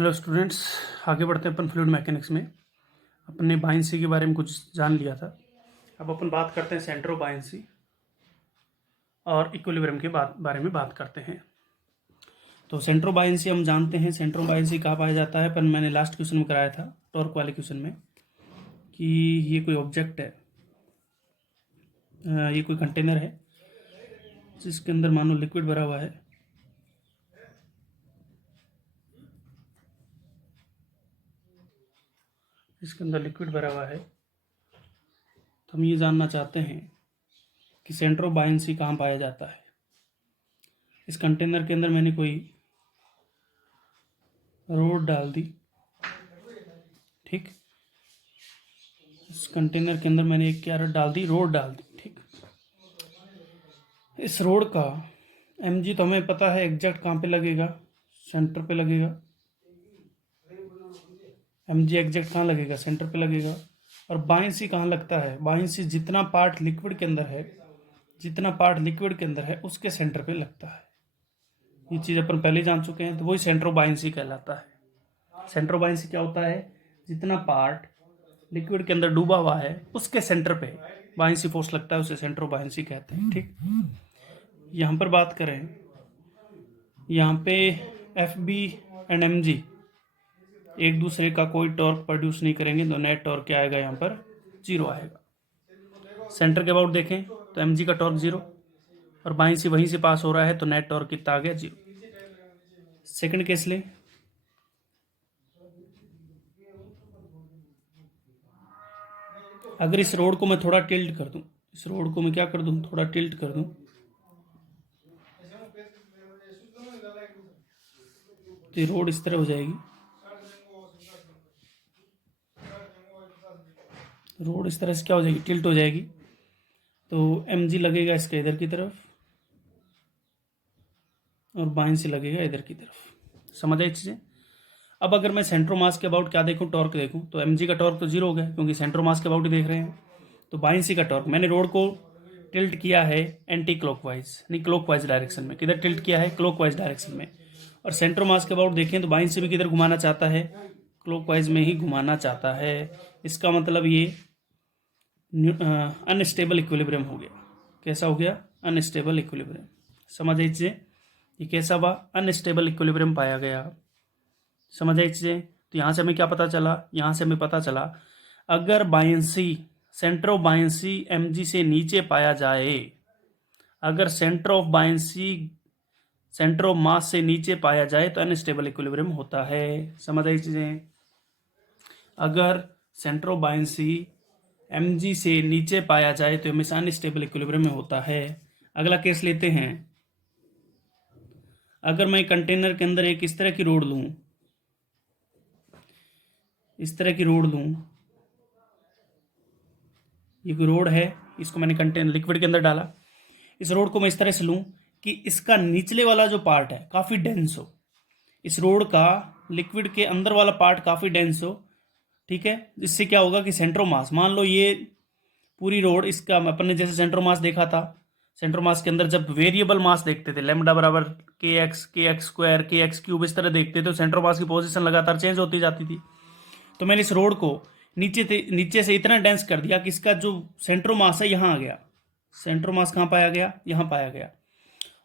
Hello students, आगे बढ़ते हैं अपन फ्लूइड मैकेनिक्स में। अपने बायंसी के बारे में कुछ जान लिया था। अब अपन बात करते हैं सेंटर ऑफ बायंसी और इक्विलिब्रियम के बारे में बात करते हैं। तो सेंटर ऑफ बायंसी हम जानते हैं। सेंटर ऑफ बायंसी कहाँ पाया जाता है? अपन मैंने लास्ट क्वेश्चन में कराया था, टॉर्क वाले क्वेश्चन में, कि ये कोई ऑब्जेक्ट है, ये कोई कंटेनर है जिसके अंदर मानो लिक्विड भरा हुआ है। इसके अंदर लिक्विड भरा हुआ है। तो हम ये जानना चाहते हैं कि सेंटर ऑफ बायंसी कहाँ पाया जाता है। इस कंटेनर के अंदर मैंने कोई रोड डाल दी, ठीक। इस कंटेनर के अंदर मैंने एक क्या डाल दी, रोड डाल दी, ठीक। इस रोड का mg तो हमें पता है एग्जैक्ट कहाँ पे लगेगा, सेंटर पे लगेगा। mg एग्जैक्ट कहाँ लगेगा, सेंटर पे लगेगा। और बायंसी कहाँ लगता है? बायंसी जितना पार्ट लिक्विड के अंदर है, जितना पार्ट लिक्विड के अंदर है उसके सेंटर पे लगता है। ये चीज़ अपन पहले जान चुके हैं, तो वही सेंटर ऑफ बायंसी कहलाता है। सेंटर ऑफ बायंसी क्या होता है? जितना पार्ट लिक्विड के अंदर डूबा हुआ है उसके सेंटर पे बायंसी फोर्स लगता है, उसे सेंटर ऑफ बायंसी कहते हैं, ठीक। यहाँ पर बात करें, यहाँ पे f b and m g एक दूसरे का कोई टॉर्क प्रोड्यूस नहीं करेंगे, तो नेट टॉर्क क्या आएगा? यहाँ पर 0 आएगा। सेंटर के अबाउट देखें तो एम जी का टॉर्क 0 और बायंसी वहीं से पास हो रहा है, तो नेट टॉर्क कितना आ गया? 0। सेकंड केस लें, अगर इस रोड को मैं थोड़ा टिल्ट कर दूं, इस रोड को मैं क्या कर दूं, थोड़ा टिल्ट कर दूं, तो ये रोड इस तरह हो जाएगी। रोड इस तरह से क्या हो जाएगी? टिल्ट हो जाएगी। तो एम जी लगेगा इसके इधर की तरफ और बायंसी लगेगा इधर की तरफ। समझ आई चीज़ें? अब अगर मैं सेंट्रोमास के अबाउट क्या देखूं, टॉर्क देखूं, तो एम जी का टॉर्क तो 0 हो गया क्योंकि सेंट्रोमास के अबाउट ही देख रहे हैं। तो बायंसी का टॉर्क, मैंने रोड को टिल्ट किया है एंटी क्लॉकवाइज, नहीं क्लॉकवाइज डायरेक्शन में। किधर टिल्ट किया है? क्लॉकवाइज डायरेक्शन में। और सेंट्रोमास के अबाउट देखें तो बायंसी भी किधर घुमाना चाहता है? क्लॉकवाइज में ही घुमाना चाहता है। इसका मतलब ये अनस्टेबल इक्विलिब्रियम हो गया। कैसा हो गया? Unstable equilibrium. समझ आई चीज़ें? ये कैसा हुआ? अनस्टेबल इक्विलिब्रियम पाया गया। समझ आई चीज़ें? तो यहाँ से हमें क्या पता चला? यहाँ से हमें पता चला अगर buoyancy, centre of buoyancy mg से नीचे पाया जाए, अगर centre of buoyancy centre of मास से नीचे पाया जाए तो अनस्टेबल इक्विलिब्रियम होता है। समझ आई चीज़ें? अगर सेंटर ऑफ बायंसी mg से नीचे पाया जाए तो हमेशा अनस्टेबल इक्विलिब्रियम में होता है। अगला केस लेते हैं। अगर मैं कंटेनर के अंदर एक इस तरह की रोड लूं, इस तरह की रोड लूं, ये कोई रोड है, इसको मैंने कंटेनर लिक्विड के अंदर डाला। इस रोड को मैं इस तरह से लूं कि इसका निचले वाला जो पार्ट है काफ़ी डेंस हो, इस रोड का लिक्विड के अंदर वाला पार्ट काफ़ी डेंस हो, ठीक है। इससे क्या होगा कि सेंटर ऑफ मास, मान लो ये पूरी रोड, इसका अपन ने जैसे सेंटर ऑफ मास देखा था, सेंटर ऑफ मास के अंदर जब वेरिएबल मास देखते थे, लैम्डा बराबर के एक्स स्क्वायर के एक्स क्यूब, इस तरह देखते थे, तो सेंटर ऑफ मास की पोजीशन लगातार चेंज होती जाती थी। तो मैंने इस रोड को नीचे से इतना डेंस कर दिया कि इसका जो सेंटर ऑफ मास है यहाँ आ गया। सेंटर ऑफ मास कहाँ पाया गया? यहाँ पाया गया।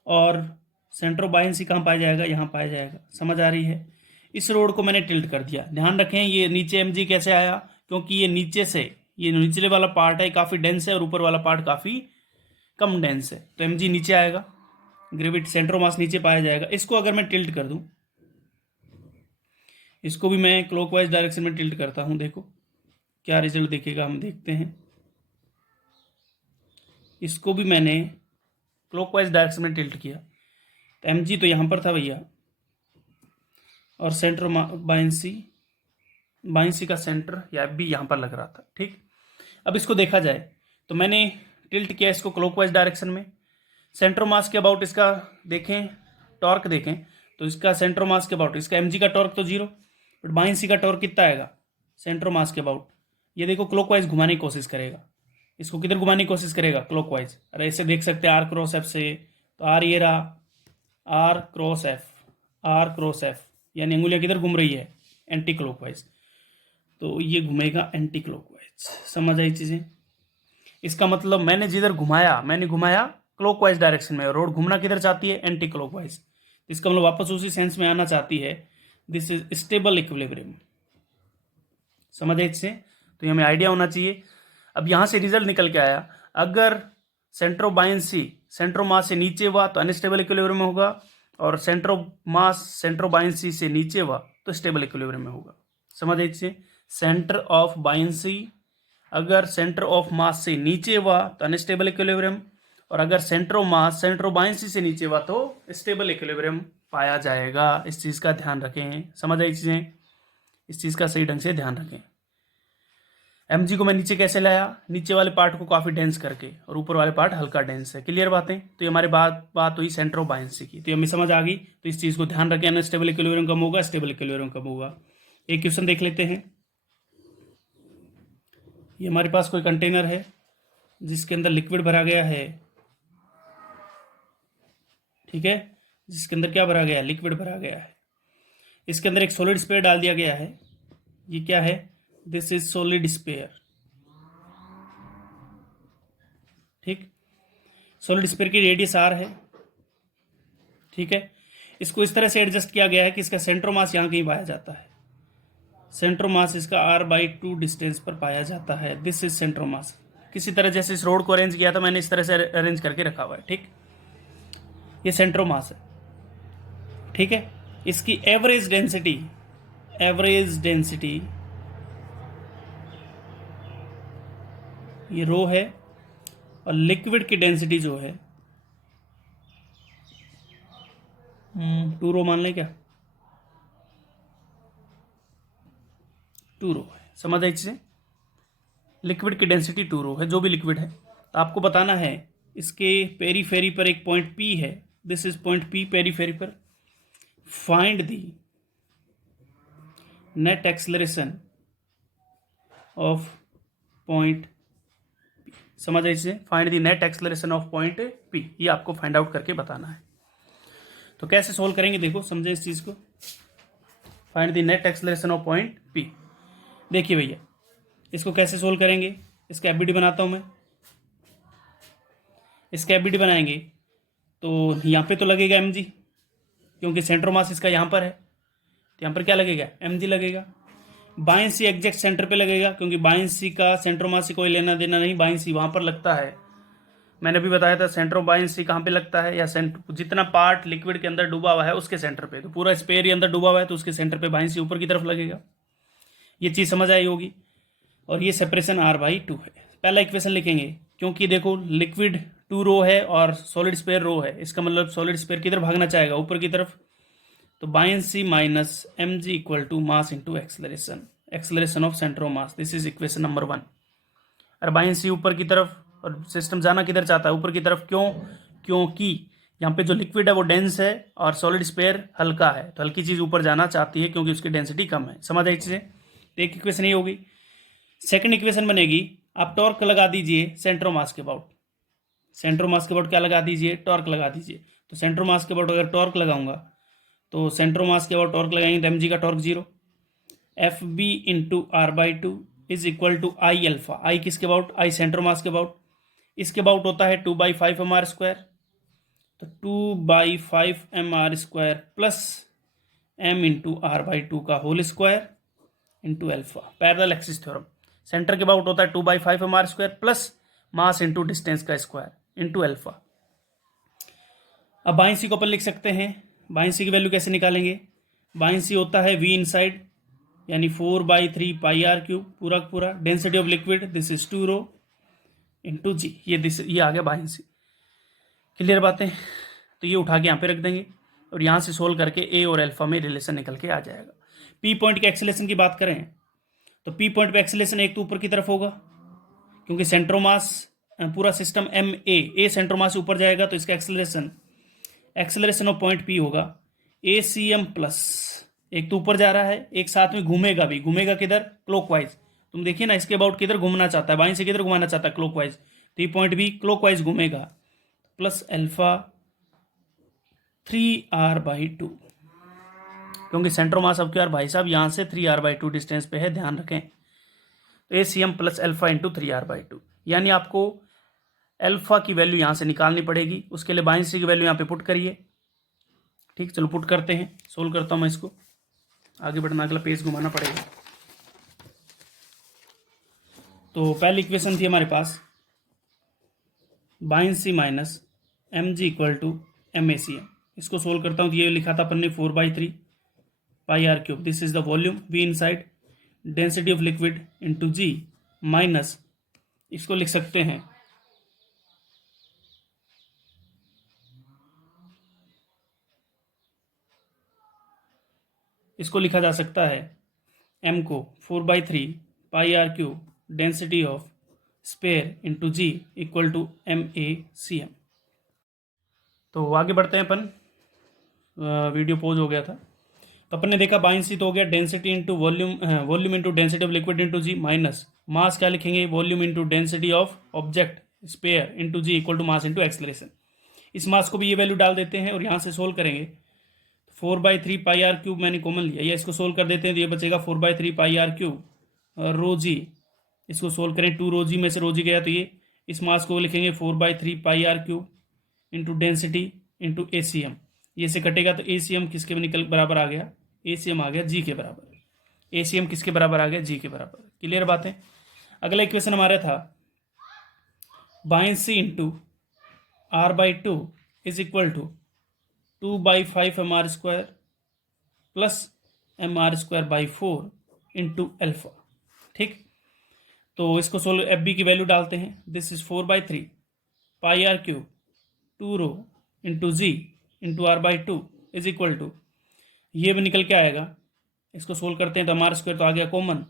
और सेंटर ऑफ बायंसी कहाँ पाया जाएगा? यहाँ पाया जाएगा। समझ आ रही है? इस रोड को मैंने टिल्ट कर दिया। ध्यान रखें ये नीचे mg कैसे आया, क्योंकि ये नीचे से, ये निचले वाला पार्ट है काफ़ी डेंस है और ऊपर वाला पार्ट काफ़ी कम डेंस है, तो mg नीचे आएगा, ग्रेविटी सेंटर ऑफ मास नीचे पाया जाएगा। इसको अगर मैं टिल्ट कर दूं, इसको भी मैं क्लॉकवाइज डायरेक्शन में टिल्ट करता हूं, देखो क्या रिजल्ट दिखेगा, हम देखते हैं। इसको भी मैंने क्लॉकवाइज डायरेक्शन में टिल्ट किया, तो mg तो यहाँ पर था भैया, और सेंटर बायंसी का सेंटर या भी यहाँ पर लग रहा था, ठीक। अब इसको देखा जाए तो मैंने टिल्ट किया इसको क्लॉकवाइज डायरेक्शन में। सेंटर मास के अबाउट इसका देखें, टॉर्क देखें, तो इसका सेंटर मास के अबाउट, इसका mg का टॉर्क तो 0, बट बायंसी का टॉर्क कितना आएगा सेंटर मास के अबाउट? ये देखो क्लॉकवाइज घुमाने की कोशिश करेगा, इसको किधर घुमाने की कोशिश करेगा? क्लॉकवाइज। अरे ऐसे देख सकते हैं आर क्रॉस एफ से, तो आर ये रहा, r cross f, r cross f, यानी अंगुलियां किधर घूम रही है, एंटी क्लॉकवाइज, तो ये घूमेगा एंटी क्लॉकवाइज। समझ आई चीज़ें? इसका मतलब मैंने जिधर घुमाया, मैंने घुमाया क्लॉकवाइज डायरेक्शन में, रोड घूमना किधर चाहती है, एंटी क्लॉकवाइज। इसका मतलब वापस उसी सेंस में आना चाहती है, दिस इज स्टेबल इक्विलिब्रियम। समझ आई इससे? तो ये हमें आइडिया होना चाहिए। अब यहां से रिजल्ट निकल के आया, अगर सेंट्रोबायंसी सेंट्रोमास से नीचे हुआ तो अनस्टेबल इक्विलिब्रियम में होगा, और सेंट्रोमास सेंट्रोबायंसी से नीचे हुआ तो स्टेबल इक्विलिब्रियम में होगा। समझ आई इससे? सेंटर ऑफ बायंसी अगर सेंटर ऑफ मास से नीचे हुआ तो अनस्टेबल इक्विलिब्रियम, और अगर सेंटर ऑफ मास सेंट्रोबायंसी से नीचे हुआ तो स्टेबल इक्विलिब्रियम पाया जाएगा। इस चीज़ का ध्यान रखें। समझ आई चीज़ें? इस चीज़ का सही ढंग से ध्यान रखें। mg को मैं नीचे कैसे लाया, नीचे वाले पार्ट को काफ़ी डेंस करके, और ऊपर वाले पार्ट हल्का डेंस है। क्लियर बातें? तो ये हमारी बात हुई सेंटर ऑफ बायंसी की, तो ये हमें समझ आ गई। तो इस चीज़ को ध्यान रखें, अनस्टेबल इक्विलिब्रियम कम होगा, स्टेबल इक्विलिब्रियम कम होगा। एक क्वेश्चन देख लेते हैं। ये हमारे पास कोई कंटेनर है जिसके अंदर लिक्विड भरा गया है, ठीक है, जिसके अंदर क्या भरा गया है, लिक्विड भरा गया है। इसके अंदर एक सॉलिड स्पेयर डाल दिया गया है। ये क्या है, दिस इज सॉलिड स्पेयर, ठीक। सॉलिड स्पेयर की रेडियस आर है, ठीक है। इसको इस तरह से एडजस्ट किया गया है कि इसका सेंट्रोमास यहाँ कहीं पाया जाता है। सेंट्रोमास इसका r/2 डिस्टेंस पर पाया जाता है। This is centre of mass. किसी तरह जैसे इस रोड को अरेंज किया था मैंने, इस तरह से अरेंज करके रखा हुआ है, ठीक। ये सेंट्रोमास है, ठीक है। इसकी एवरेज डेंसिटी ये रो है, और लिक्विड की डेंसिटी जो है 2 रो मान लें क्या, 2 रो है। समझ आई चीज़ें? लिक्विड की डेंसिटी 2 रो है, जो भी लिक्विड है। तो आपको बताना है इसके पेरीफेरी पर एक पॉइंट P है, this is point P periphery पर। Find the net acceleration of point P। समझ आई चीज़ें? Find the net acceleration of point P, ये आपको फाइंड आउट करके बताना है। तो कैसे सोल्व करेंगे, देखो समझे इस चीज़ को। Find the net acceleration of point P। देखिए भैया, इसको कैसे सोल्व करेंगे, इसका एफबीडी बनाता हूं मैं। इसका एफबीडी बनाएंगे तो यहाँ पे तो लगेगा mg, क्योंकि सेंट्रोमास इसका यहाँ पर है, तो यहाँ पर क्या लगेगा, mg लगेगा। बायंसी एग्जैक्ट सेंटर पे लगेगा, क्योंकि बायंसी का सेंट्रोमास से कोई लेना देना नहीं, बायंसी वहाँ पर लगता है। मैंने भी बताया था सेंटर ऑफ बायंसी कहाँ पे लगता है, या जितना पार्ट लिक्विड के अंदर डूबा हुआ है उसके सेंटर पे, तो पूरा स्पेयर ही अंदर डूबा हुआ है तो उसके सेंटर पे बायंसी ऊपर की तरफ लगेगा। ये चीज़ समझ आई होगी। और ये सेपरेशन r/2 है। पहला इक्वेशन लिखेंगे, क्योंकि देखो लिक्विड 2 रो है और सॉलिड स्पेयर रो है, इसका मतलब सॉलिड स्पेयर किधर भागना चाहेगा, ऊपर की तरफ। तो buoyancy minus mg equal to mass into acceleration of centre of mass. This is equation number 1। और बायंसी ऊपर की तरफ, और सिस्टम जाना किधर चाहता है, ऊपर की तरफ। क्यों? क्योंकि यहाँ पे जो लिक्विड है वो डेंस है और सॉलिड स्पेयर हल्का है, तो हल्की चीज़ ऊपर जाना चाहती है क्योंकि उसकी डेंसिटी कम है। समझ आई चीज़ें? तो एक इक्वेशन ये होगी। सेकंड इक्वेशन बनेगी, आप टॉर्क लगा दीजिए सेंट्रोमास के अबाउट। सेंट्रोमास के अबाउट क्या लगा दीजिए, टॉर्क लगा दीजिए। तो सेंट्रोमास के अबाउट अगर टॉर्क लगाऊंगा तो सेंट्रोमास के अबाउट टॉर्क लगाएंगे तो mg का torque 0, fb into r/2 is equal to I alpha. I किसके अबाउट, आई सेंट्रोमास के अबाउट। इसके अबाउट होता है 2/5 mr², तो 2/5 mr² plus m into r/2 का whole square into alpha. Parallel axis theorem. Centre के अबाउट होता है 2/5 mr² plus mass into distance का स्क्वायर इंटू अल्फा। अब बायंसी को अपन लिख सकते हैं। बायंसी की वैल्यू कैसे निकालेंगे, बायंसी होता है v इनसाइड यानी 4/3 πr³ पूरा पूरा। Density of liquid this is 2 rho into g, ये आ गया बायंसी। क्लियर बातें? तो ये उठा के यहाँ पे रख देंगे और यहाँ से सोल्व करके ए और अल्फा में रिलेशन निकल के आ जाएगा। पी पॉइंट के एक्सेलेरेशन की बात करें तो पी पॉइंट पे एक्सेलेरेशन एक तो ऊपर की तरफ होगा, क्योंकि सेंट्रोमास पूरा सिस्टम ए सेंट्रोमास से ऊपर जाएगा, तो इसका एक्सेलरेशन ऑफ पॉइंट पी होगा ACM प्लस, एक तो ऊपर जा रहा है, एक साथ में घूमेगा भी। घूमेगा किधर, क्लॉकवाइज। तुम देखिए ना इसके अबाउट किधर घूमना चाहता है, बाईं से किधर घुमाना चाहता है, क्लॉकवाइज। तो ये पॉइंट भी क्लॉकवाइज घूमेगा, प्लस अल्फा 3r/2। क्योंकि सेंटर मास अब क्या भाई साहब यहाँ से 3r/2 डिस्टेंस पे है, ध्यान रखें। तो ACM plus alpha into 3r/2, यानी आपको अल्फा की वैल्यू यहाँ से निकालनी पड़ेगी। उसके लिए बाइंसी की वैल्यू यहाँ पे पुट करिए। ठीक, चलो पुट करते हैं, सोल्व करता हूँ मैं इसको। आगे बढ़ना, अगला पेज घुमाना पड़ेगा। तो पहली इक्वेशन थी हमारे पास buoyancy minus mg equal to MACM। इसको सोल्व करता हूँ तो ये लिखा था अपन ने 4/3 πr³। This is the volume V inside, density of liquid into G minus, इसको लिख सकते हैं इसको लिखा जा सकता है m को 4/3 πr³ density of sphere into G equal to MACM। तो आगे बढ़ते हैं अपन, वीडियो पोज हो गया था। तो अपन ने देखा बाइंसी तो हो गया density into volume, volume into density of liquid into G minus mass क्या लिखेंगे, volume into density of object sphere into G equal to mass into acceleration. इस मास को भी ये वैल्यू डाल देते हैं और यहाँ से सोल्व करेंगे। 4/3 πr³ मैंने कॉमन लिया, या इसको सोल्व कर देते हैं तो ये बचेगा 4/3 πr³ ρg। इसको सोल्व करें, 2 ρg में से ρg गया तो ये इस मास को लिखेंगे 4/3 πr³ into density into ACM। ये से कटेगा तो ACM किसके निकल बराबर आ गया, ACM आ गया G के बराबर। ACM किसके बराबर आ गया, G के बराबर। क्लियर बात है। अगला इक्वेशन हमारा था buoyancy into r/2 is equal to 2/5 mr² plus mr²/4 into alpha. ठीक, तो इसको सोल्व FB की वैल्यू डालते हैं। This is 4/3 πr³ 2ρ into G into r/2 is equal to, ये भी निकल के आएगा। इसको सोल्व करते हैं तो mr² तो आ गया कॉमन,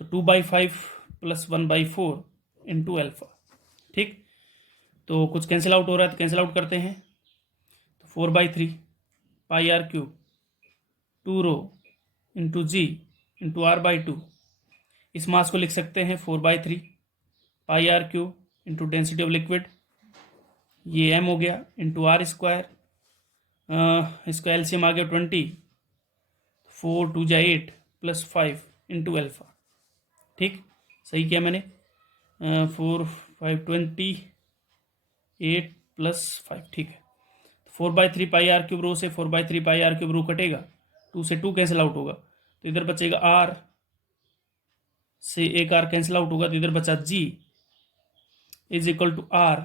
तो 2/5 प्लस 1/4 इंटू अल्फा। ठीक, तो कुछ कैंसिल आउट हो रहा है तो कैंसिल आउट करते हैं। तो 4/3 πr³ 2ρ into G into r/2, इस मास को लिख सकते हैं 4/3 πr³ into density of liquid, ये m हो गया इंटू r², इसका एलसीएम आ गया 20, 4 2 जा 8 प्लस 5 इंटू अल्फा। ठीक, सही किया मैंने, 4 5 28 प्लस 5। ठीक है, 4/3 πr³ रो से 4/3 πr³ रो कटेगा, 2 से 2 कैंसिल आउट होगा तो इधर बचेगा r से एक r कैंसिल आउट होगा तो इधर बचा G is equal to r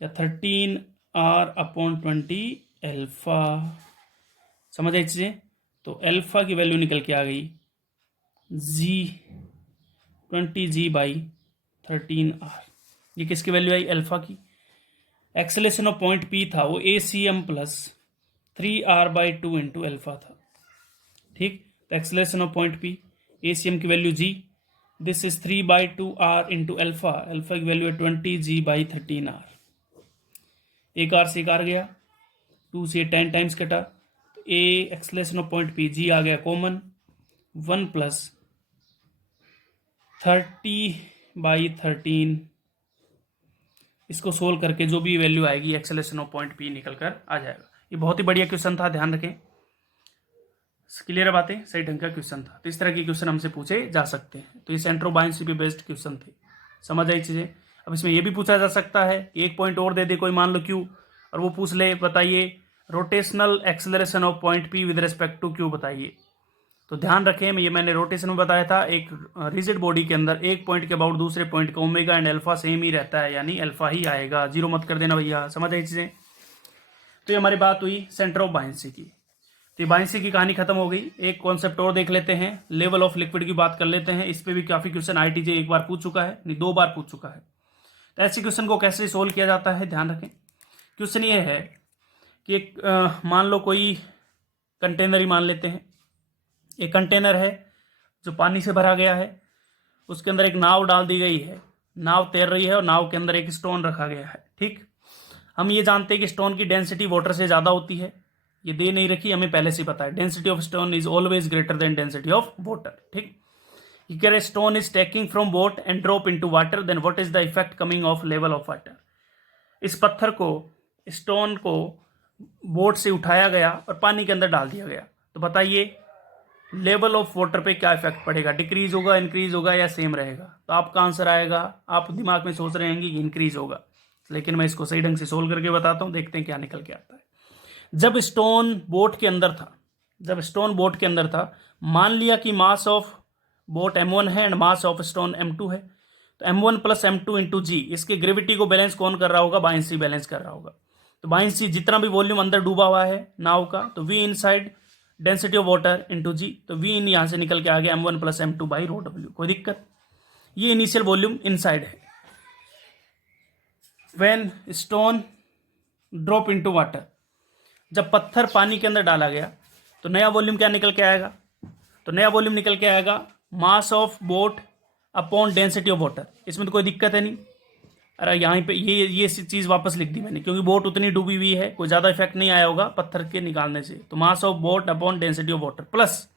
या 13r/20 अल्फा। समझ आई चीजें। तो अल्फा की वैल्यू निकल के आ गई G20G/13r। ये किसकी वैल्यू आई, अल्फा की। एक्सेलेरेशन ऑफ पॉइंट P था वो ACM plus 3r/2 into alpha था। ठीक, तो acceleration of point P, ACM की value G, this is 3/2r into alpha. Alpha की वैल्यू है 20G/13r। एक r से एक r गया, 2 से 10 टाइम्स कटा, तो A acceleration of point P G आ गया कॉमन, 1 प्लस 30/13। इसको सोल्व करके जो भी वैल्यू आएगी एक्सेलेरेशन ऑफ पॉइंट P निकल कर आ जाएगा। ये बहुत ही बढ़िया क्वेश्चन था, ध्यान रखें। क्लियर बातें, सही ढंग का क्वेश्चन था। तो इस तरह के क्वेश्चन हमसे पूछे जा सकते हैं। तो ये सेंट्रो बाइंसी पे बेस्ड क्वेश्चन थे, समझ आई चीजें। अब इसमें यह भी पूछा जा सकता है कि एक पॉइंट और दे दे कोई, मान लो Q, और वो पूछ ले बताइए rotational acceleration of point P with respect to Q बताइए। तो ध्यान रखें, ये मैंने रोटेशन में बताया था, एक रिजिड बॉडी के अंदर एक पॉइंट के अबाउट दूसरे पॉइंट का ओमेगा एंड अल्फा सेम ही रहता है, यानी अल्फा ही आएगा, जीरो मत कर देना भैया। समझ आई चीजें। तो ये हमारी बात हुई सेंटर ऑफ बाइंसी की। तो बाइंसी की कहानी खत्म हो गई। एक कॉन्सेप्ट और देख लेते हैं, लेवल ऑफ लिक्विड की बात कर लेते हैं। इस पे भी काफी क्वेश्चन IITJ एक बार पूछ चुका है, नहीं 2 बार पूछ चुका है। तो ऐसे क्वेश्चन को कैसे सोल्व किया जाता है, ध्यान रखें। क्वेश्चन ये है कि एक मान लो कोई कंटेनर ही मान लेते हैं। एक कंटेनर है जो पानी से भरा गया है, उसके अंदर एक नाव डाल दी गई है, नाव तैर रही है और नाव के अंदर एक स्टोन रखा गया है। ठीक, हम ये जानते हैं कि स्टोन की डेंसिटी वाटर से ज़्यादा होती है, ये दे नहीं रखी, हमें पहले से पता है। Density of stone is always greater than density of water. ठीक, ये कह रहे stone is taking from boat and drop into water, then what is the effect coming of level of water. इस पत्थर को, स्टोन को बोट से उठाया गया और पानी के अंदर डाल दिया गया, तो बताइए लेवल ऑफ वाटर पे क्या इफेक्ट पड़ेगा, डिक्रीज होगा, इंक्रीज होगा या सेम रहेगा। तो आपका आंसर आएगा, आप दिमाग में सोच रहे हैं कि इंक्रीज होगा, लेकिन मैं इसको सही ढंग से सोल्व करके बताता हूँ, देखते हैं क्या निकल के आता है। जब स्टोन बोट के अंदर था, मान लिया कि मास ऑफ बोट m1 है and mass of stone m2 है, तो m1 प्लस m2 इंटू जी, इसके ग्रेविटी को बैलेंस कौन कर रहा होगा, बायंसी बैलेंस कर रहा होगा। तो बायंसी जितना भी वॉल्यूम अंदर डूबा हुआ है नाव का, तो v inside density of water into g, तो v इन यहां से निकल के आ गया m1 plus m2 by rho w। कोई दिक्कत, ये इनिशियल वॉल्यूम इनसाइड है। When stone drop into water, जब पत्थर पानी के अंदर डाला गया तो नया वॉल्यूम क्या निकल के आएगा, तो नया वॉल्यूम निकल के आएगा mass of boat upon density of water. इसमें तो कोई दिक्कत है नहीं। अरे यहाँ पे ये चीज़ वापस लिख दी मैंने, क्योंकि बोट उतनी डूबी हुई है, कोई ज़्यादा इफेक्ट नहीं आया होगा पत्थर के निकालने से। तो mass of boat upon density of water plus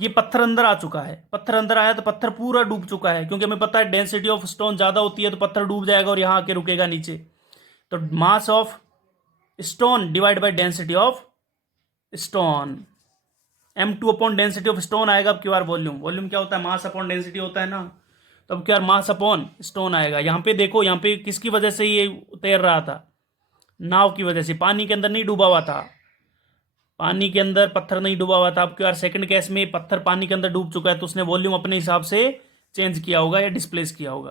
ये पत्थर अंदर आ चुका है, पत्थर अंदर आया तो पत्थर पूरा डूब चुका है, क्योंकि हमें पता है डेंसिटी ऑफ स्टोन ज़्यादा होती है तो पत्थर डूब जाएगा और यहाँ आके रुकेगा नीचे। तो mass of stone divide by density of stone, m2 upon density of stone आएगा। अब क्यू आर वॉल्यूम क्या होता है, मास अपॉन डेंसिटी होता है ना, तो अब Q R mass upon stone आएगा। यहाँ पे देखो, यहाँ पे किसकी वजह से ये तैर रहा था, नाव की वजह से, पानी के अंदर नहीं डूबा हुआ था, पानी के अंदर पत्थर नहीं डूबा हुआ था। अब क्यू आर सेकंड केस में पत्थर पानी के अंदर डूब चुका है, तो उसने वॉल्यूम अपने हिसाब से चेंज किया होगा या डिस्प्लेस किया होगा।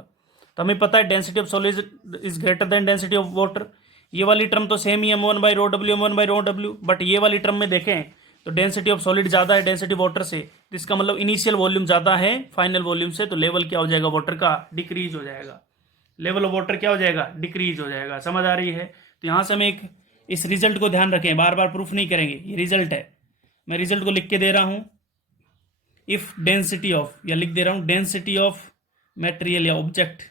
तो हमें पता है density of solid is greater than density of water. ये वाली टर्म तो same he m1 by rho w, m1 by rho w, but ये वाली टर्म में देखें तो डेंसिटी ऑफ सॉलिड ज़्यादा है डेंसिटी वाटर से, तो इसका मतलब इनिशियल वॉल्यूम ज़्यादा है फाइनल वॉल्यूम से, तो लेवल क्या हो जाएगा वाटर का, डिक्रीज हो जाएगा। लेवल ऑफ वाटर क्या हो जाएगा, डिक्रीज हो जाएगा। समझ आ रही है। तो यहाँ से हम एक इस रिजल्ट को ध्यान रखें, बार बार प्रूफ नहीं करेंगे, ये रिजल्ट है, मैं रिजल्ट को लिख के दे रहा हूँ। इफ डेंसिटी ऑफ, या लिख दे रहा हूँ डेंसिटी ऑफ मेटेरियल या object,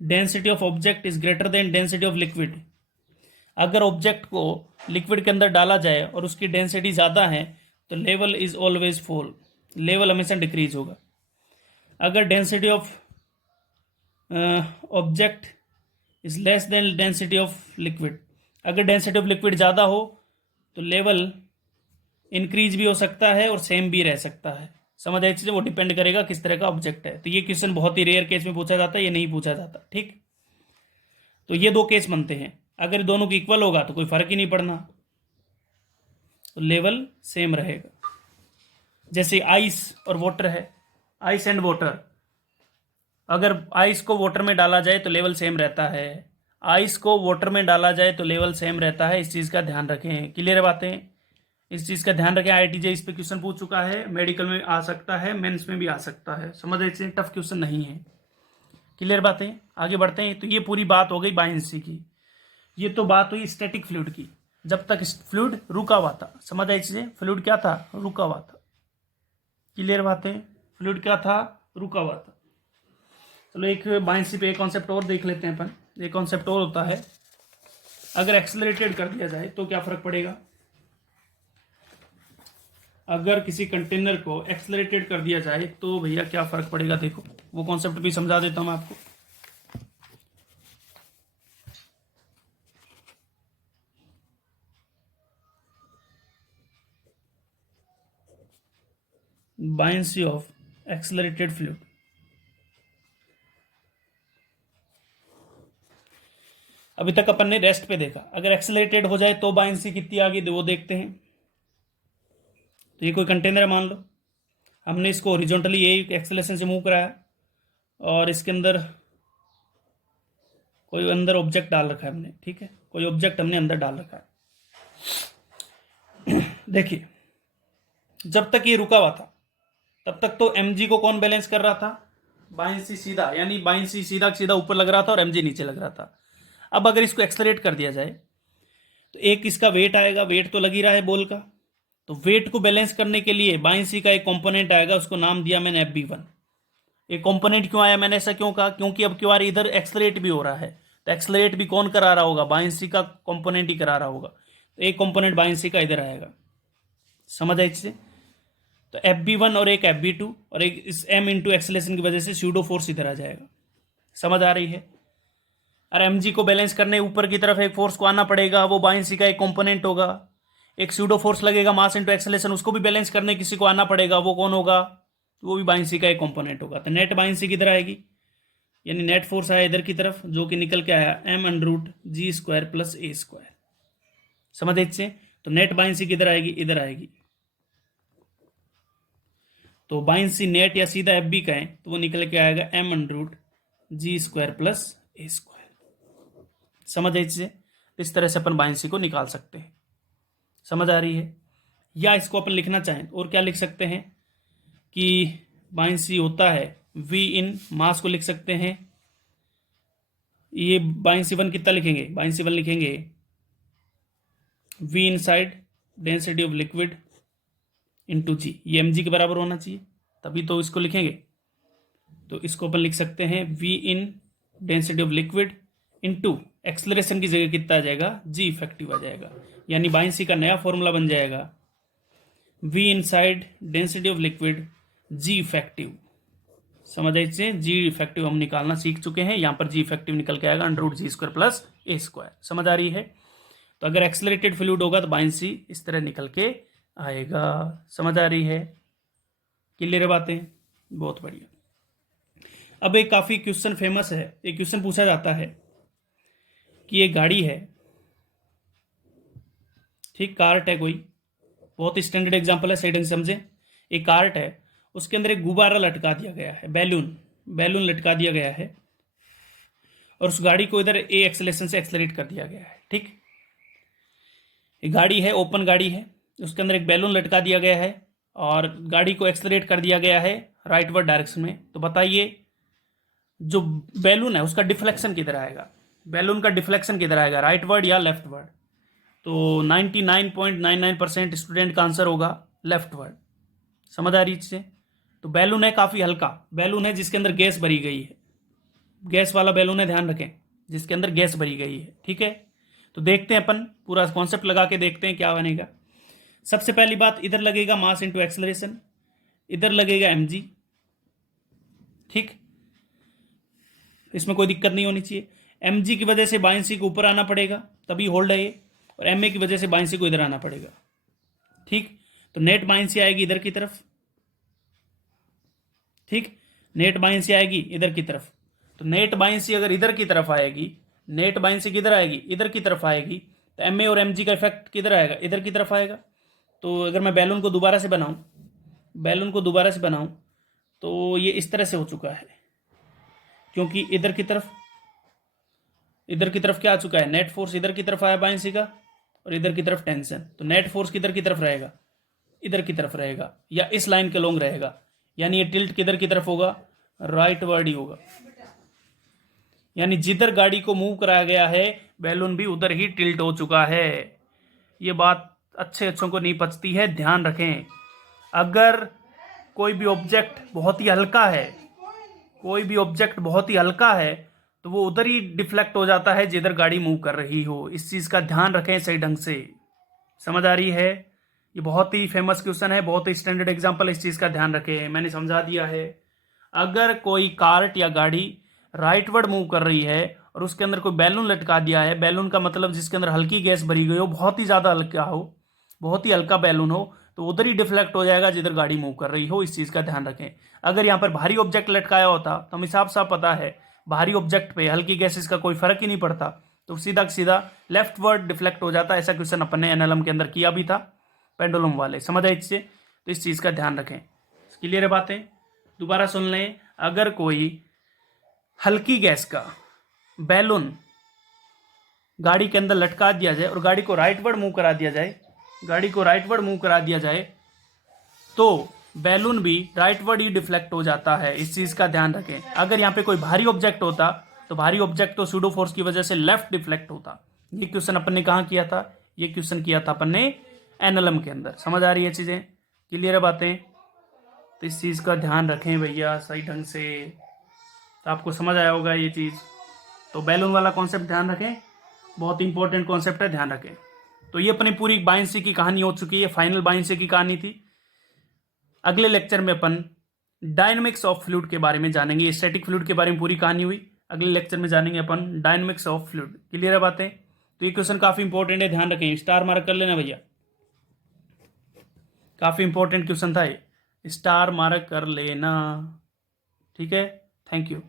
density of object is greater than density of liquid. अगर ऑब्जेक्ट को लिक्विड के अंदर डाला जाए और उसकी डेंसिटी ज़्यादा है तो level is always fall, level हमेशा डिक्रीज होगा। अगर density of object is less than density of liquid, अगर डेंसिटी ऑफ लिक्विड ज़्यादा हो तो लेवल इंक्रीज भी हो सकता है और सेम भी रह सकता है। समझ आई चीज़ें, वो डिपेंड करेगा किस तरह का ऑब्जेक्ट है। तो ये क्वेश्चन बहुत ही रेयर केस में पूछा जाता है, ये नहीं पूछा जाता। ठीक, तो ये दो केस बनते हैं। अगर दोनों की इक्वल होगा तो कोई फर्क ही नहीं पड़ना, तो लेवल सेम रहेगा। जैसे आइस और वाटर है, आइस एंड वाटर, अगर आइस को वाटर में डाला जाए तो लेवल सेम रहता है, आइस को वाटर में डाला जाए तो लेवल सेम रहता है। इस चीज़ का ध्यान रखें। क्लियर है बातें, इस चीज़ का ध्यान रखें। IITJ इस पे क्वेश्चन पूछ चुका है, मेडिकल में आ सकता है, मेंस में भी आ सकता है। समझ रहे, टफ क्वेश्चन नहीं है। क्लियर बातें, आगे बढ़ते हैं। तो ये पूरी बात हो गई बायंसी की, ये तो बात हुई स्टैटिक फ्लूइड की, जब तक फ्लूइड रुका हुआ था। समझ आई चीजें, फ्लूइड क्या था, रुका हुआ था। क्लियर बातें, फ्लूइड क्या था, रुका हुआ था। चलो एक बायंसी पे एक कॉन्सेप्ट और देख लेते हैं अपन। एक कॉन्सेप्ट और होता है, अगर एक्सेलरेटेड कर दिया जाए तो क्या फर्क पड़ेगा। अगर किसी कंटेनर को एक्सेलरेटेड कर दिया जाए तो भैया क्या फर्क पड़ेगा, देखो वो कॉन्सेप्ट भी समझा देता हूं मैं आपको। बायंसी ऑफ एक्सेलरेटेड फ्लूइड, अभी तक अपन ने रेस्ट पे देखा, अगर एक्सेलरेटेड हो जाए तो बायंसी कितनी आ गई वो देखते हैं। तो ये कोई कंटेनर है मान लो, हमने इसको हॉरिजॉन्टली ये एक्सेलरेशन से मूव कराया और इसके अंदर कोई अंदर ऑब्जेक्ट डाल रखा है हमने, ठीक है, कोई ऑब्जेक्ट हमने अंदर डाल रखा है। देखिए जब तक ये रुका हुआ था तब तक तो mg को कौन बैलेंस कर रहा था, बायंसी सीधा, यानी बायंसी सीधा सीधा ऊपर लग रहा था और mg नीचे लग रहा था। अब अगर इसको एक्सेलरेट कर दिया जाए तो एक इसका वेट आएगा, वेट तो लग ही रहा है बॉल का, तो वेट को बैलेंस करने के लिए बायंसी का एक कंपोनेंट आएगा, उसको नाम दिया मैंने FB1। एक कंपोनेंट क्यों आया, मैंने ऐसा क्यों कहा, क्योंकि अब क्यों इधर एक्सेलरेट भी हो रहा है, तो एक्सेलरेट भी कौन करा रहा होगा, बायंसी का कंपोनेंट ही करा रहा होगा। तो एक कंपोनेंट बायंसी का इधर आएगा। समझ आई इससे, तो FB1 और एक FB2 और एक इस m इंटू एक्सेलेशन की वजह से स्यूडो फोर्स इधर आ जाएगा। समझ आ रही है। और mg को बैलेंस करने ऊपर की तरफ एक फोर्स को आना पड़ेगा, वो बायंसी का एक कंपोनेंट होगा। एक स्यूडो फोर्स लगेगा मास इंटू एक्सेलरेशन, उसको भी बैलेंस करने किसी को आना पड़ेगा, वो कौन होगा, वो भी बाइंसी का एक कंपोनेंट होगा। तो नेट बाइंसी किधर आएगी, यानी नेट फोर्स आया इधर की तरफ जो कि निकल के आया m√g² + a²। समझ इससे, तो नेट बाइंसी किधर आएगी, इधर आएगी। तो बाइंसी नेट या सीधा एफ बी कहें तो वो निकल के आएगा m√g² + a²। समझ इससे, इस तरह से अपन बाइंसी को निकाल सकते हैं। समझ आ रही है। या इसको अपन लिखना चाहें और क्या लिख सकते हैं कि बाइंसी होता है v इन, मास को लिख सकते हैं, ये बाइंसी वन कितना लिखेंगे, बाइंसी वन लिखेंगे v inside density of liquid into g, ये mg के बराबर होना चाहिए, तभी तो इसको लिखेंगे। तो इसको अपन लिख सकते हैं v in density of liquid into acceleration की जगह कितना आ जाएगा, g इफेक्टिव आ जाएगा। यानी बाइंसी का नया फॉर्मूला बन जाएगा v inside density of liquid g effective. समझ आए इससे, g इफेक्टिव हम निकालना सीख चुके हैं, यहाँ पर g इफेक्टिव निकल के आएगा √g² + a²। समझ आ रही है। तो अगर एक्सलरेटेड फ्लूइड होगा तो बाइंसी इस तरह निकल के आएगा। समझ आ रही है, क्लियर है बातें, बहुत बढ़िया। अब एक काफी क्वेश्चन फेमस है, एक क्वेश्चन पूछा जाता है कि एक गाड़ी है, ठीक, कार्ट है कोई, बहुत स्टैंडर्ड एग्जांपल है, सही ढंग से समझे। एक कार्ट है, उसके अंदर एक गुब्बारा लटका दिया गया है, बैलून लटका दिया गया है, और उस गाड़ी को इधर ए एक्सेलरेशन से एक्सेलरेट कर दिया गया है। ठीक, एक गाड़ी है, ओपन गाड़ी है, उसके अंदर एक बैलून लटका दिया गया है और गाड़ी को एक्सेलरेट कर दिया गया है राइटवर्ड डायरेक्शन में। तो बताइए जो बैलून है उसका डिफ्लेक्शन किधर आएगा, बैलून का डिफ्लेक्शन किधर आएगा, राइटवर्ड या लेफ्टवर्ड। तो 99.99% स्टूडेंट का आंसर होगा लेफ्टवर्ड। समझ आ रही इससे। तो बैलून है काफ़ी हल्का, बैलून है जिसके अंदर गैस भरी गई है, गैस वाला बैलून है, ध्यान रखें, जिसके अंदर गैस भरी गई है। ठीक है, तो देखते हैं अपन पूरा कॉन्सेप्ट लगा के देखते हैं क्या बनेगा। सबसे पहली बात, इधर लगेगा मास इंटू एक्सेलरेशन, इधर लगेगा mg। ठीक, इसमें कोई दिक्कत नहीं होनी चाहिए। mg की वजह से बाइंसी को ऊपर आना पड़ेगा तभी होल्ड है ये, और ma की वजह से बाइंसी को इधर आना पड़ेगा। ठीक, तो नेट बाइंसी आएगी इधर की तरफ। ठीक, नेट बाइंसी आएगी इधर की तरफ। तो नेट बाइंसी अगर इधर की तरफ आएगी, नेट बाइंसी किधर आएगी, इधर की तरफ आएगी, तो ma और mg का इफेक्ट किधर आएगा, इधर की तरफ आएगा। तो अगर मैं बैलून को दोबारा से बनाऊं, तो ये इस तरह से हो चुका है, क्योंकि इधर की तरफ क्या आ चुका है, नेट फोर्स इधर की तरफ आया बाइंसी का, और इधर की तरफ टेंशन। तो नेट फोर्स किधर की तरफ रहेगा, इधर की तरफ रहेगा, या इस लाइन के लॉन्ग रहेगा, यानी ये टिल्ट किधर की तरफ होगा, राइटवर्ड ही होगा। यानी जिधर गाड़ी को मूव कराया गया है बैलून भी उधर ही टिल्ट हो चुका है। ये बात अच्छों को नहीं पचती है, ध्यान रखें। अगर कोई भी ऑब्जेक्ट बहुत ही हल्का है तो वो उधर ही डिफ्लेक्ट हो जाता है जिधर गाड़ी मूव कर रही हो। इस चीज़ का ध्यान रखें सही ढंग से। समझ आ रही है। ये बहुत ही फेमस क्वेश्चन है, बहुत ही स्टैंडर्ड एग्जाम्पल, इस चीज़ का ध्यान रखें, मैंने समझा दिया है। अगर कोई कार्ट या गाड़ी राइटवर्ड मूव कर रही है और उसके अंदर कोई बैलून लटका दिया है, बैलून का मतलब जिसके अंदर हल्की गैस भरी गई हो, बहुत ही ज़्यादा हल्का हो, बहुत ही हल्का बैलून हो, तो उधर ही डिफ्लेक्ट हो जाएगा जिधर गाड़ी मूव कर रही हो। इस चीज़ का ध्यान रखें। अगर यहाँ पर भारी ऑब्जेक्ट लटकाया होता तो हमें साफ साफ पता है भारी ऑब्जेक्ट पे हल्की गैसेस का कोई फर्क ही नहीं पड़ता, तो सीधा लेफ्टवर्ड डिफ्लेक्ट हो जाता। ऐसा क्वेश्चन अपन ने एनएलएम के अंदर किया भी था, पेंडुलम वाले। समझ आए इससे, तो इस चीज़ का ध्यान रखें। क्लियर है बातें, दोबारा सुन लें। अगर कोई हल्की गैस का बैलून गाड़ी के अंदर लटका दिया जाए और गाड़ी को राइटवर्ड मूव करा दिया जाए, तो बैलून भी राइटवर्ड ही डिफ्लेक्ट हो जाता है। इस चीज़ का ध्यान रखें। अगर यहाँ पे कोई भारी ऑब्जेक्ट होता तो भारी ऑब्जेक्ट तो सूडो फोर्स की वजह से लेफ्ट डिफ्लेक्ट होता। ये क्वेश्चन अपन ने कहाँ किया था, ये क्वेश्चन किया था अपन ने एनएलएम के अंदर। समझ आ रही है चीज़ें, क्लियर है बातें, तो इस चीज़ का ध्यान रखें भैया सही ढंग से। तो आपको समझ आया होगा ये चीज़। तो बैलून वाला कॉन्सेप्ट ध्यान रखें, बहुत इंपॉर्टेंट कॉन्सेप्ट है, ध्यान रखें। तो ये अपनी पूरी बाइंसी की कहानी हो चुकी है, फाइनल बाइंसी की कहानी थी। अगले लेक्चर में अपन डायनेमिक्स ऑफ फ्लूइड के बारे में जानेंगे। स्टैटिक फ्लूइड के बारे में पूरी कहानी हुई, अगले लेक्चर में जानेंगे अपन डायनेमिक्स ऑफ फ्लूइड। क्लियर है बातें। तो ये क्वेश्चन काफ़ी इंपॉर्टेंट है, ध्यान रखें, स्टार मार्क कर लेना भैया। काफ़ी इंपॉर्टेंट क्वेश्चन था ये, स्टार मार्क कर लेना। ठीक है, थैंक यू।